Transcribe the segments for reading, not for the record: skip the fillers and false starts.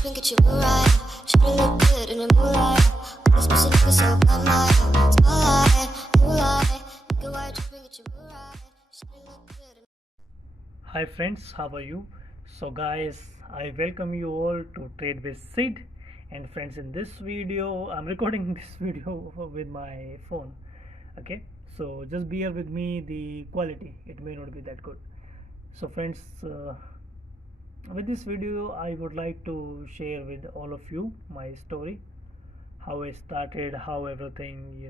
tripping, get you right. Should've looked good in the moonlight. This pussy nigga so bad, my spotlight, moonlight. Nigga, why you tripping, get you right. Should've looked good in Hi friends, how are you? So guys, I welcome you all to Trade with Sid. And friends, in this video, I'm recording this video with my phone. Okay, so just bear with me. The quality, it may not be that good. So friends, with this video, I would like to share with all of you my story, how I started, how everything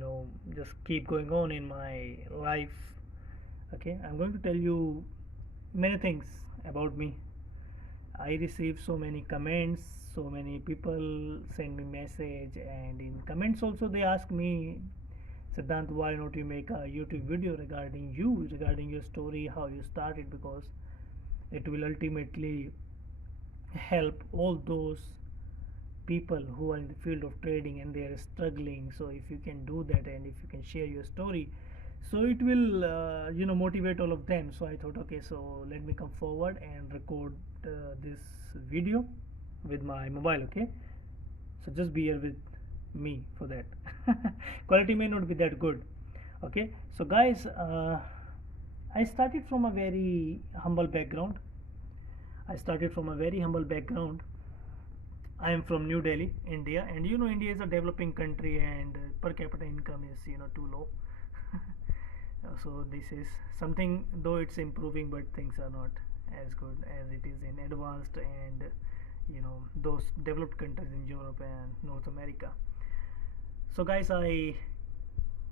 just keep going on in my life. Okay, I'm going to tell you many things about me. I receive so many comments, so many people send me message, and in comments also they ask me, Siddhant, why not you make a YouTube video regarding you, regarding your story, how you started, because it will ultimately help all those people who are in the field of trading and they are struggling. So if you can do that and if you can share your story, so it will motivate all of them. So I thought, okay, so let me come forward and record this video with my mobile. Okay, so just bear with me for that. Quality may not be that good. Okay, so guys, I started from a very humble background. I am from New Delhi, India, and India is a developing country, and per capita income is too low. So this is something, though it's improving, but things are not as good as it is in advanced and those developed countries in Europe and North America. So guys, I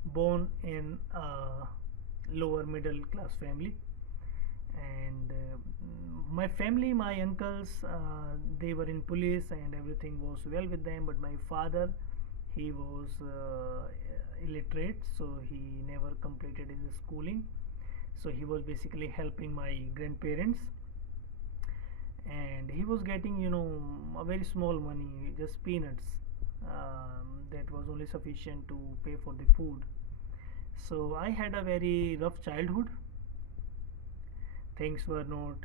born in a lower middle class family, and my family, my uncles, they were in police and everything was well with them, but my father, he was illiterate, so he never completed his schooling. So he was basically helping my grandparents, and he was getting a very small money, just peanuts, that was only sufficient to pay for the food. So I had a very rough childhood. Things were not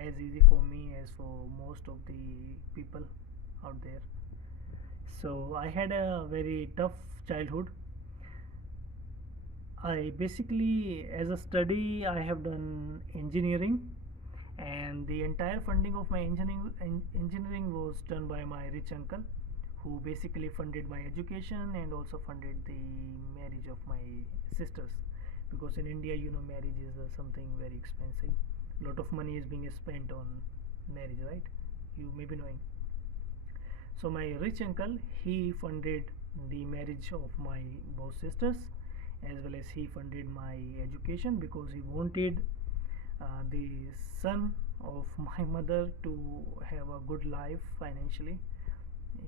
as easy for me as for most of the people out there. So I had a very tough childhood. I basically, as a study, I have done engineering, and the entire funding of my engineering was done by my rich uncle, who basically funded my education and also funded the marriage of my sisters, because in India, marriage is something very expensive. A lot of money is being spent on marriage, right? You may be knowing. So my rich uncle, he funded the marriage of my both sisters, as well as he funded my education, because he wanted the son of my mother to have a good life financially.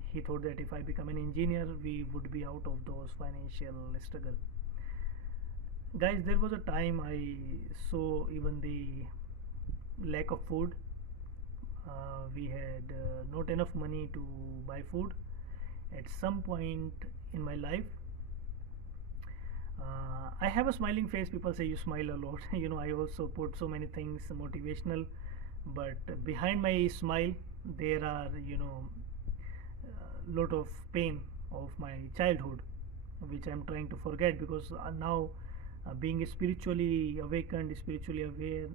He thought that if I become an engineer, we would be out of those financial struggle. Guys, there was a time I saw even the lack of food. We had not enough money to buy food. At some point in my life, I have a smiling face. People say you smile a lot. I also put so many things motivational, but behind my smile, there are lot of pain of my childhood, which I'm trying to forget, because now, being spiritually awakened, spiritually aware,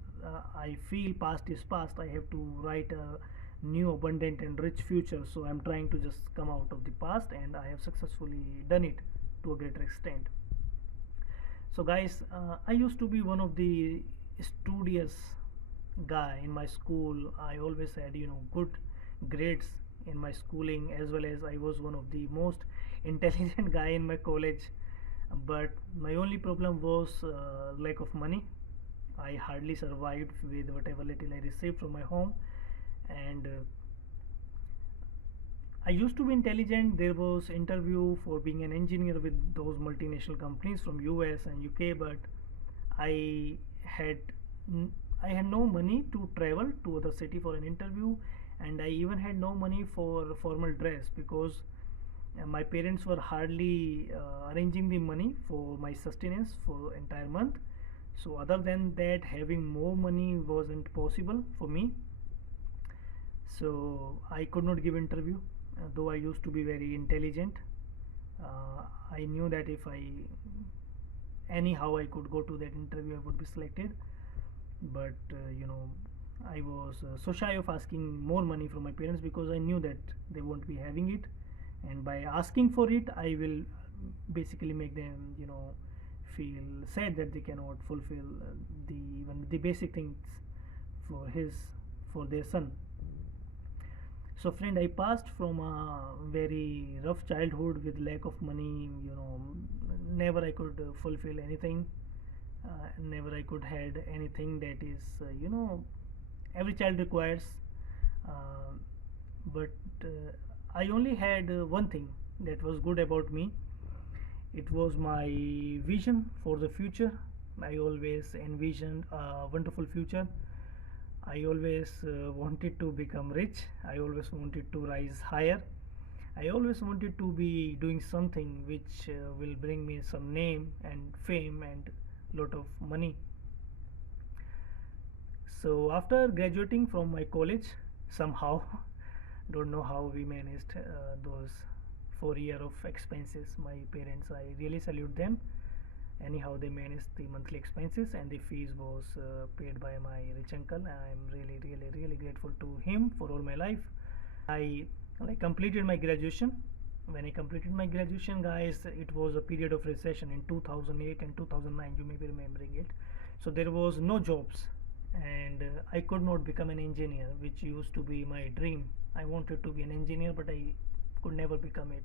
I feel past is past. I have to write a new, abundant, and rich future. So I'm trying to just come out of the past, and I have successfully done it to a greater extent. So guys, I used to be one of the studious guy in my school. I always had good grades in my schooling, as well as I was one of the most intelligent guy in my college. But my only problem was lack of money. I hardly survived with whatever little I received from my home, and I used to be intelligent. There was interview for being an engineer with those multinational companies from US and UK, but I had I had no money to travel to other city for an interview, and I even had no money for formal dress, because my parents were hardly arranging the money for my sustenance for entire month. So other than that, having more money wasn't possible for me. So I could not give interview, though I used to be very intelligent. I knew that if I anyhow I could go to that interview, I would be selected. But I was so shy of asking more money from my parents because I knew that they won't be having it, and by asking for it I will basically make them feel sad that they cannot fulfill the even the basic things for his for their son. So friend, I passed from a very rough childhood with lack of money. Never I could fulfill anything. Never I could had anything that is every child requires. uh, but I only had one thing that was good about me. It was my vision for the future. I always envisioned a wonderful future. I always wanted to become rich. I always wanted to rise higher. I always wanted to be doing something which will bring me some name and fame and lot of money. So after graduating from my college, somehow, don't know how we managed those 4 year of expenses. My parents, I really salute them. Anyhow, they managed the monthly expenses, and the fees was paid by my rich uncle. I am really grateful to him for all my life. I completed my graduation. When I completed my graduation, guys, it was a period of recession in 2008 and 2009. You may be remembering it. So there was no jobs, and I could not become an engineer, which used to be my dream. I wanted to be an engineer, but I could never become it.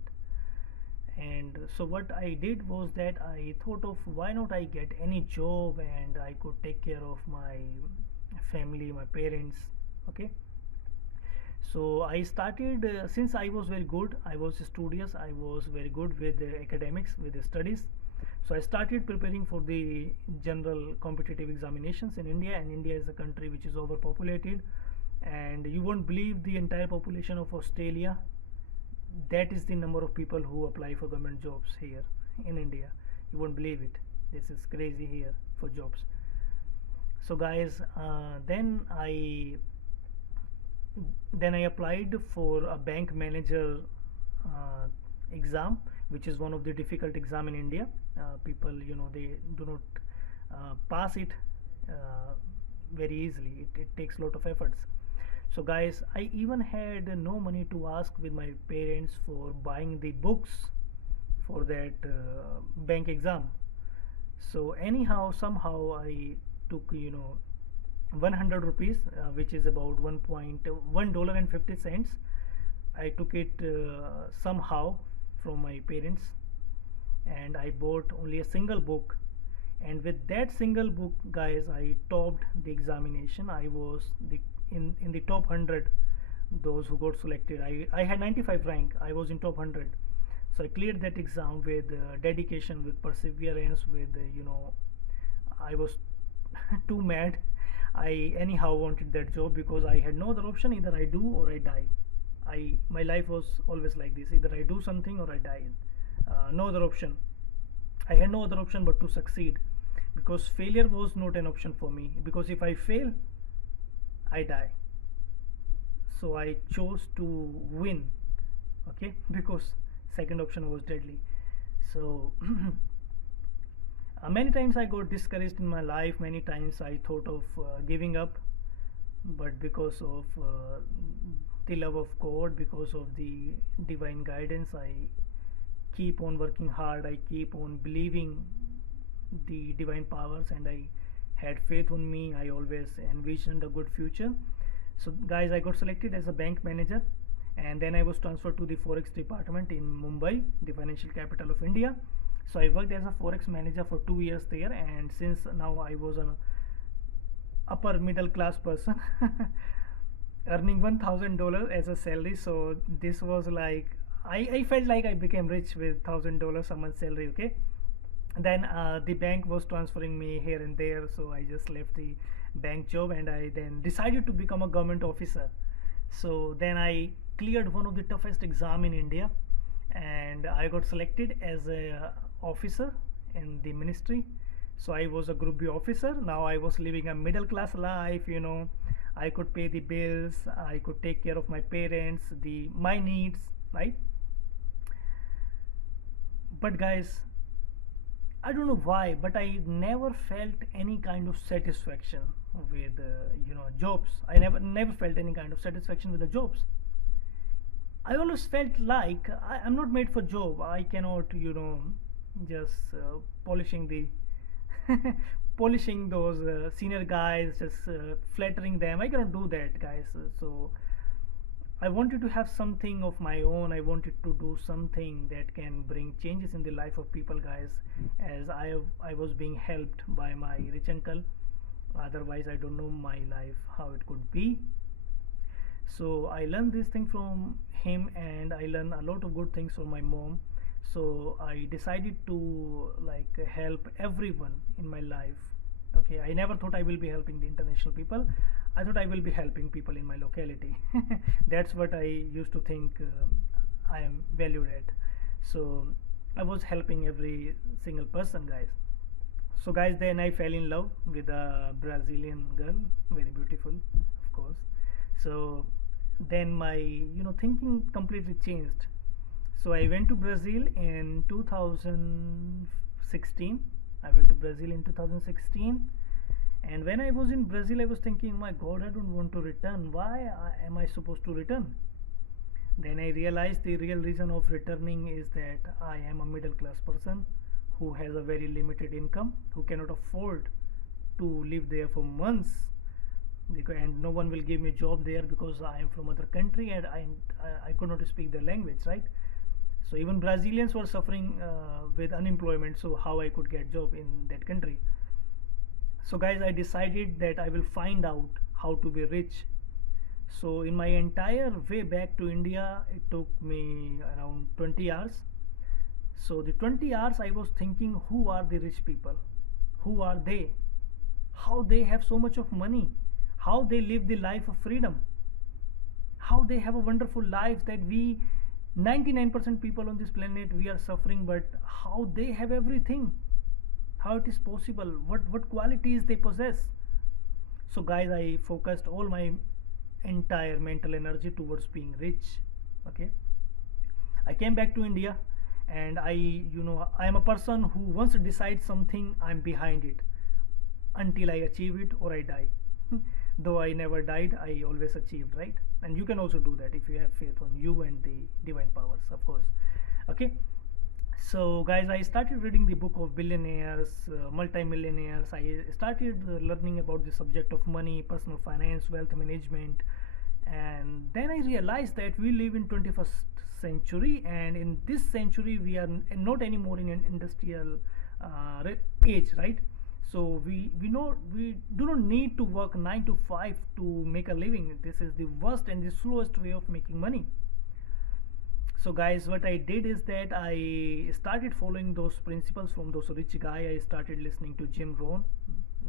And so what I did was that I thought of why not I get any job and I could take care of my family, my parents. Okay, so I started since I was very good, I was studious, I was very good with academics, with the studies. So I started preparing for the general competitive examinations in India, and India is a country which is overpopulated, and you won't believe the entire population of Australia, that is the number of people who apply for government jobs here in India. You won't believe it. This is crazy here for jobs. So guys, then I applied for a bank manager uh, exam, which is one of the difficult exam in India. People, they do not pass it very easily. It takes a lot of efforts. So guys, I even had no money to ask with my parents for buying the books for that bank exam. So anyhow, somehow I took 100 rupees, which is about $1.50. I took it somehow from my parents, and I bought only a single book. And with that single book, guys, I topped the examination. I was in the top 100, those who got selected. I had 95 rank. I was in top 100. So I cleared that exam with dedication, with perseverance, with I was too mad. I anyhow wanted that job because I had no other option. Either I do or I die. My life was always like this. Either I do something or I die. No other option. I had no other option but to succeed, because failure was not an option for me, because if I fail, I die. So I chose to win. Okay, because second option was deadly. So many times I got discouraged in my life. Many times I thought of giving up, but because of the love of God, because of the divine guidance, I keep on working hard. I keep on believing the divine powers, and I had faith on me. I always envisioned a good future. So guys, I got selected as a bank manager, and then I was transferred to the forex department in Mumbai, the financial capital of India. So I worked as a forex manager for 2 years there, and since now I was an upper middle class person earning $1,000 as a salary. So this was like I felt like I became rich with $1,000 a month salary. Okay, then the bank was transferring me here and there, so I just left the bank job and I then decided to become a government officer. So then I cleared one of the toughest exam in India, and I got selected as a officer in the ministry. So I was a group B officer. Now I was living a middle class life. I could pay the bills, I could take care of my parents, the my needs, right? But guys, I don't know why, but I never felt any kind of satisfaction with jobs. I never felt any kind of satisfaction with the jobs. I always felt like I'm not made for job. I cannot, just polishing the polishing those senior guys, just flattering them. I cannot do that, guys. So I wanted to have something of my own. I wanted to do something that can bring changes in the life of people, guys. As I was being helped by my rich uncle. Otherwise, I don't know my life how it could be. So I learned this thing from him, and I learned a lot of good things from my mom. So I decided to like help everyone in my life. Okay, I never thought I will be helping the international people. I thought I will be helping people in my locality. That's what I used to think I am valued at. So I was helping every single person, guys. So guys, then I fell in love with a Brazilian girl, very beautiful, of course. So then my thinking completely changed. So I went to Brazil in 2016. I went to Brazil in 2016, and when I was in Brazil, I was thinking, my God, I don't want to return. Why am I supposed to return? Then I realized the real reason of returning is that I am a middle class person who has a very limited income, who cannot afford to live there for months, and no one will give me a job there because I am from other country, and I could not speak the language, right? So even Brazilians were suffering with unemployment. So how I could get job in that country? So guys, I decided that I will find out how to be rich. So in my entire way back to India, it took me around 20 hours. So the 20 hours I was thinking, who are the rich people? Who are they? How they have so much of money? How they live the life of freedom? How they have a wonderful life that we 99% people on this planet, we are suffering, but how they have everything? How it is possible? What qualities they possess? So guys, I focused all my entire mental energy towards being rich. Okay, I came back to India, and I am a person who once decides something, I'm behind it until I achieve it or I die. Though I never died, I always achieved, right? And you can also do that if you have faith on you and the divine powers, of course. Okay, so guys, I started reading the book of billionaires, multimillionaires. I started learning about the subject of money, personal finance, wealth management, and then I realized that we live in 21st century, and in this century we are not anymore in an industrial age, right? So we know we do not need to work 9 to 5 to make a living. This is the worst and the slowest way of making money. So guys, what I did is that I started following those principles from those rich guy. I started listening to Jim Rohn,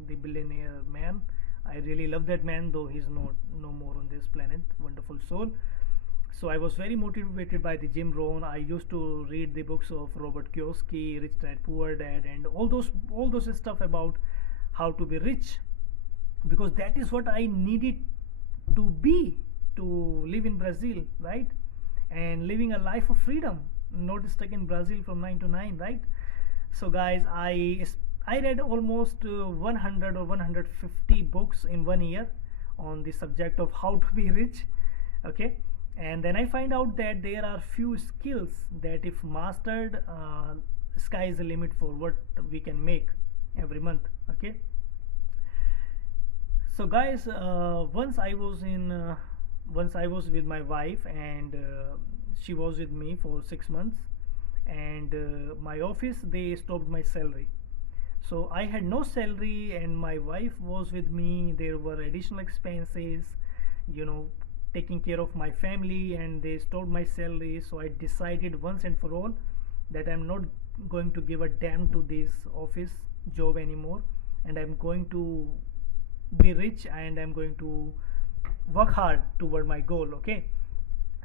the billionaire man. I really love that man, though he's no more on this planet. Wonderful soul. So I was very motivated by the Jim Rohn. I used to read the books of Robert Kiyosaki, Rich Dad Poor Dad, and all those stuff about how to be rich, because that is what I needed to be, to live in Brazil, right? And living a life of freedom, not stuck in Brazil from 9 to 9, right? So guys, I read almost 100 or 150 books in 1 year on the subject of how to be rich. Okay, and then I find out that there are few skills that if mastered, sky is the limit for what we can make every month. Okay, so guys, once I was with my wife, and she was with me for 6 months, and my office, they stopped my salary. So I had no salary, and my wife was with me. There were additional expenses, taking care of my family, and they stopped my salary. So I decided once and for all that I'm not going to give a damn to this office job anymore, and I'm going to be rich, and I'm going to work hard toward my goal. Okay,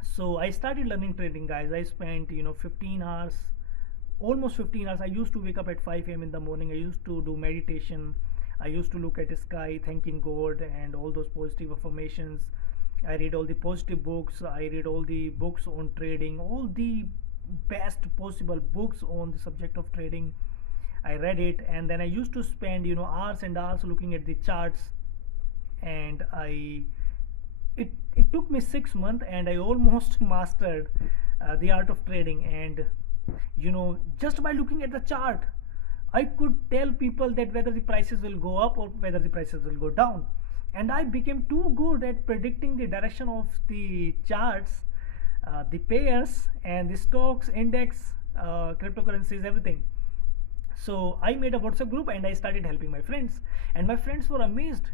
so I started learning trading, guys. I spent 15 hours, almost 15 hours. I used to wake up at 5 a.m. in the morning. I used to do meditation. I used to look at the sky, thanking God, and all those positive affirmations. I read all the positive books. I read all the books on trading, all the best possible books on the subject of trading. I read it, and then I used to spend hours and hours looking at the charts. And it took me 6 months, and I almost mastered the art of trading. And just by looking at the chart, I could tell people that whether the prices will go up or whether the prices will go down. And I became too good at predicting the direction of the charts, the pairs, and the stocks, index, cryptocurrencies, everything. So I made a WhatsApp group and I started helping my friends. And my friends were amazed.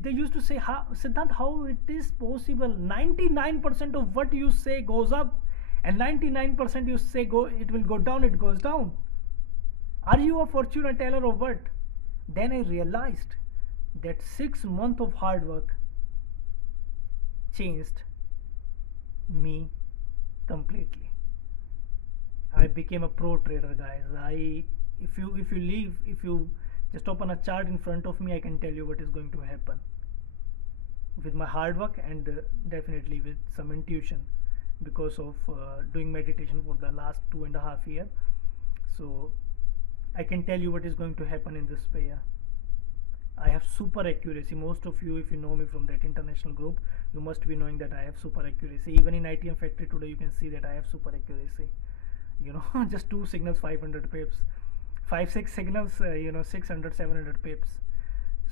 They used to say, Siddhant, how it is possible? 99% of what you say goes up, and 99% you say it will go down, it goes down. Are you a fortune teller or what? Then I realized that 6 months of hard work changed me completely. I became a pro trader, guys. If you just open a chart in front of me, I can tell you what is going to happen with my hard work, and definitely with some intuition, because of doing meditation for the last 2.5 years. So I can tell you what is going to happen in this pair. I have super accuracy. Most of you, if you know me from that international group, you must be knowing that I have super accuracy. Even in ITM Factory today, you can see that I have super accuracy. Just 2 signals, 500 pips. 5-6 signals, 600, 700 pips.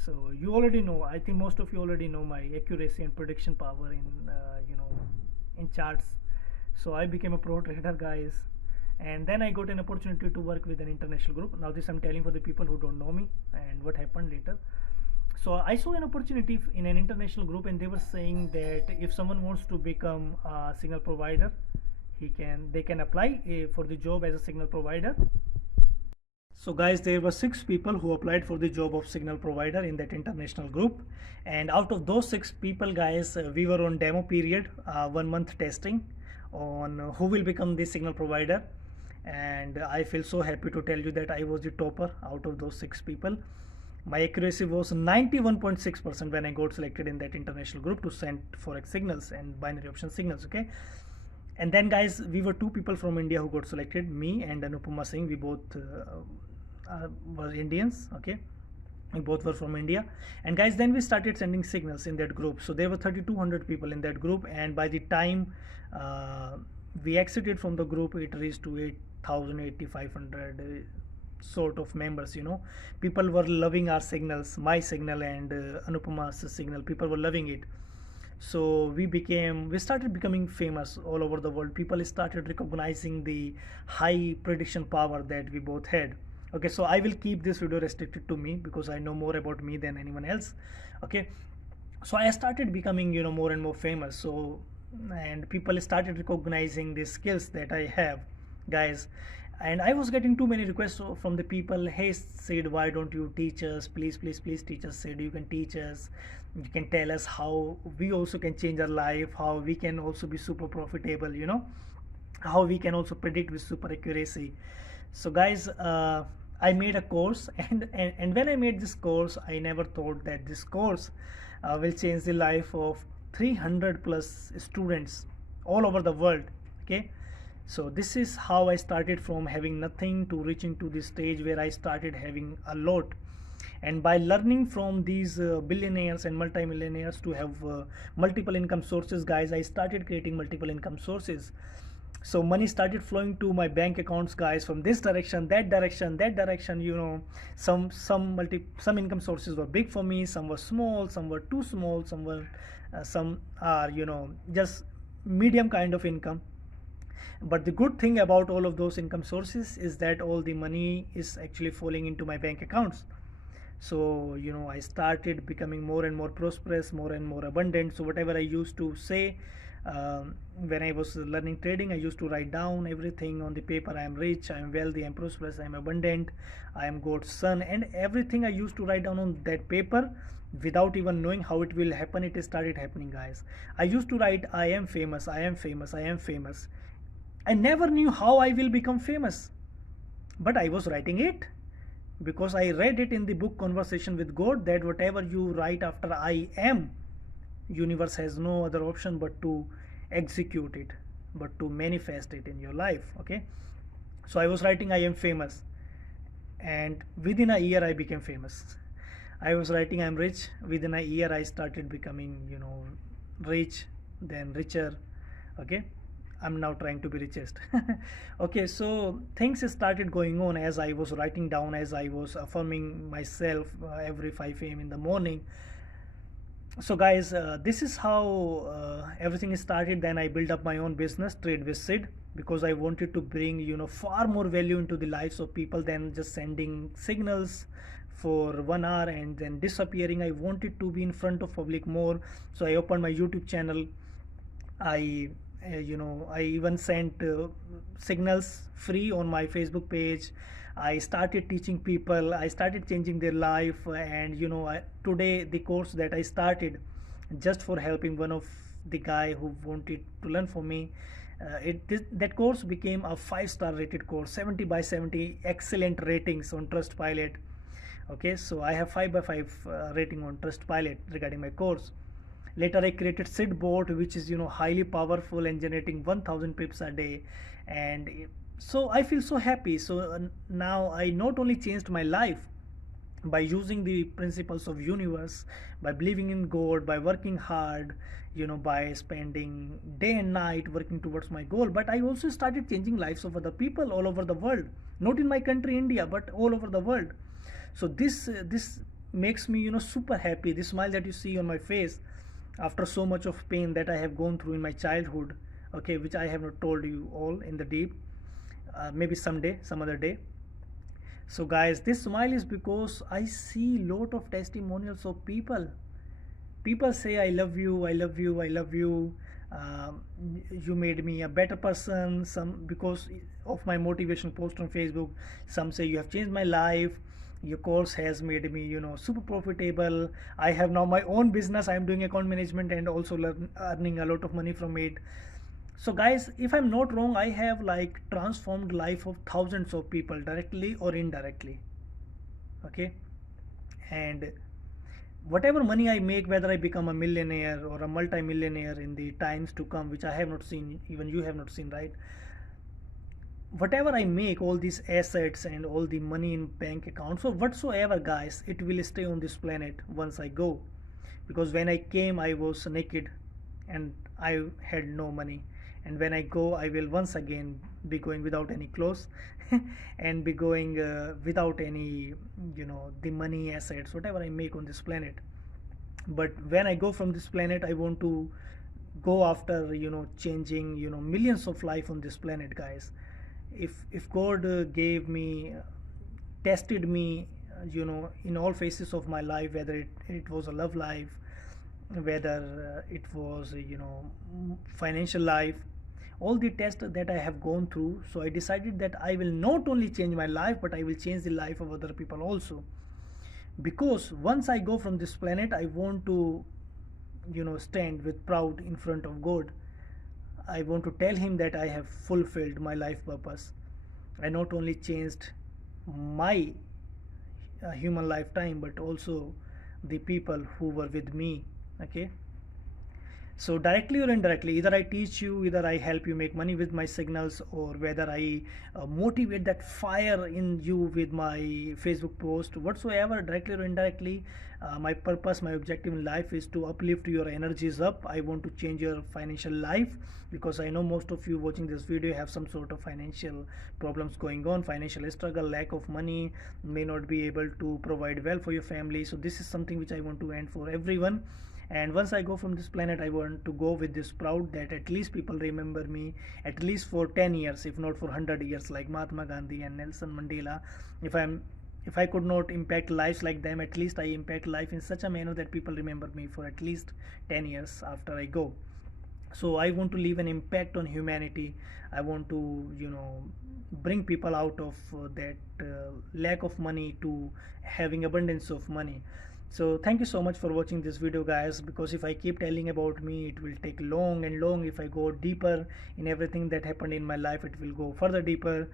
So you already know. I think most of you already know my accuracy and prediction power in charts. So I became a pro trader, guys. And then I got an opportunity to work with an international group. Now this I'm telling for the people who don't know me and what happened later. So I saw an opportunity in an international group, and they were saying that if someone wants to become a signal provider, they can apply for the job as a signal provider. So guys, there were 6 people who applied for the job of signal provider in that international group, and out of those 6 people, guys, we were on demo period, 1 month testing on who will become the signal provider. And I feel so happy to tell you that I was the topper out of those 6 people. My accuracy was 91.6% when I got selected in that international group to send forex signals and binary option signals. Okay. And then, guys, we were 2 people from India who got selected, me and Anupama Singh. We both were Indians. Okay, we both were from India. And guys, then we started sending signals in that group. So there were 3,200 people in that group, and by the time we exited from the group, it reached to 8,000, 8,500 sort of members. People were loving our signals, my signal and Anupama's signal. People were loving it. So we started becoming famous all over the world. People started recognizing the high prediction power that we both had. Okay, so I will keep this video restricted to me because I know more about me than anyone else. Okay, so I started becoming more and more famous. So, and people started recognizing the skills that I have, guys. And I was getting too many requests from the people. Hey Sid, why don't you teach us? Please teach us, Sid. You can teach us. You can tell us how we also can change our life, how we can also be super profitable, how we can also predict with super accuracy. So guys, I made a course, and when I made this course, I never thought that this course will change the life of 300 plus students all over the world. Okay, so this is how I started from having nothing to reaching to the stage where I started having a lot. And by learning from these billionaires and multimillionaires to have multiple income sources, guys, I started creating multiple income sources. So money started flowing to my bank accounts, guys, from this direction, that direction. Some income sources were big for me, some were small, some were too small, some are just medium kind of income. But the good thing about all of those income sources is that all the money is actually falling into my bank accounts. So I started becoming more and more prosperous, more and more abundant. So whatever I used to say when I was learning trading, I used to write down everything on the paper. I am rich, I am wealthy, I am prosperous, I am abundant, I am God's son, and everything I used to write down on that paper without even knowing how it will happen. It started happening, guys. I used to write, I am famous, I am famous, I am famous. I never knew how I will become famous, but I was writing it. because I read it in the book Conversation with God that whatever you write after I am, universe has no other option but to execute it, but to manifest it in your life. Okay, so I was writing I am famous, and within a year I became famous. I was writing I'm rich, within a year I started becoming, rich, then richer. Okay, I'm now trying to be richest. Okay, so things started going on as I was writing down, as I was affirming myself every 5 a.m. in the morning. So guys, this is how everything started. Then I built up my own business, Trade with Sid, because I wanted to bring far more value into the lives of people than just sending signals for 1 hour and then disappearing. I wanted to be in front of public more, so I opened my YouTube channel. I even sent signals free on my Facebook page. I started teaching people, I started changing their life, and today the course that I started just for helping one of the guy who wanted to learn from me, that course became a 5-star rated course, 70 by 70 excellent ratings on Trustpilot. Okay, so I have 5 by 5 rating on Trustpilot regarding my course. Later I created Sidbot, which is highly powerful and generating 1000 pips a day, and so I feel so happy. So now I not only changed my life by using the principles of universe, by believing in God, by working hard, by spending day and night working towards my goal, but I also started changing lives of other people all over the world, not in my country India, but all over the world. So this makes me super happy. This smile that you see on my face after so much of pain that I have gone through in my childhood, okay, which I have not told you all in the deep, maybe someday, some other day. So guys, this smile is because I see lot of testimonials of people say I love you, I love you, I love you, you made me a better person, some because of my motivation post on Facebook. Some say you have changed my life, your course has made me super profitable. I have now my own business, I am doing account management and also earning a lot of money from it. So guys, if I'm not wrong, I have like transformed life of thousands of people directly or indirectly. Okay, and whatever money I make, whether I become a millionaire or a multi-millionaire in the times to come, which I have not seen, even you have not seen, right? Whatever I make, all these assets and all the money in bank accounts or whatsoever, guys, it will stay on this planet once I go, because when I came I was naked and I had no money, and when I go I will once again be going without any clothes and be going without any the money, assets, whatever I make on this planet. But when I go from this planet, I want to go after changing millions of life on this planet, guys. If God gave me tested me in all phases of my life, whether it was a love life, whether it was financial life, all the tests that I have gone through, so I decided that I will not only change my life, but I will change the life of other people also. Because once I go from this planet, I want to stand with proud in front of God. I want to tell him that I have fulfilled my life purpose. I not only changed my human lifetime, but also the people who were with me. Okay, so directly or indirectly, either I teach you, either I help you make money with my signals, or whether I motivate that fire in you with my Facebook post, whatsoever, directly or indirectly, my purpose, my objective in life is to uplift your energies up. I want to change your financial life, because I know most of you watching this video have some sort of financial problems going on, financial struggle, lack of money, may not be able to provide well for your family. So this is something which I want to end for everyone. And once I go from this planet, I want to go with this proud that at least people remember me at least for 10 years, if not for 100 years, like Mahatma Gandhi and Nelson Mandela. If I could not impact lives like them, at least I impact life in such a manner that people remember me for at least 10 years after I go. So I want to leave an impact on humanity. I want to bring people out of that lack of money to having abundance of money. So thank you so much for watching this video, guys, because if I keep telling about me, it will take long and long. If I go deeper in everything that happened in my life, it will go further deeper.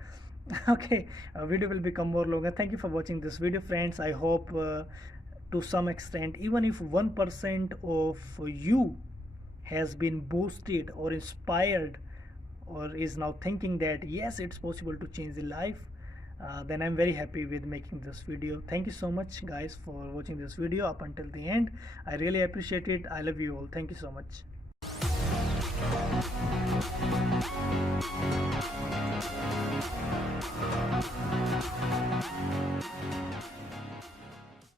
Okay, video will become more longer. Thank you for watching this video, friends. I hope to some extent, even if 1% of you has been boosted or inspired or is now thinking that yes, it's possible to change the life, then I'm very happy with making this video. Thank you so much, guys, for watching this video up until the end. I really appreciate it. I love you all. Thank you so much.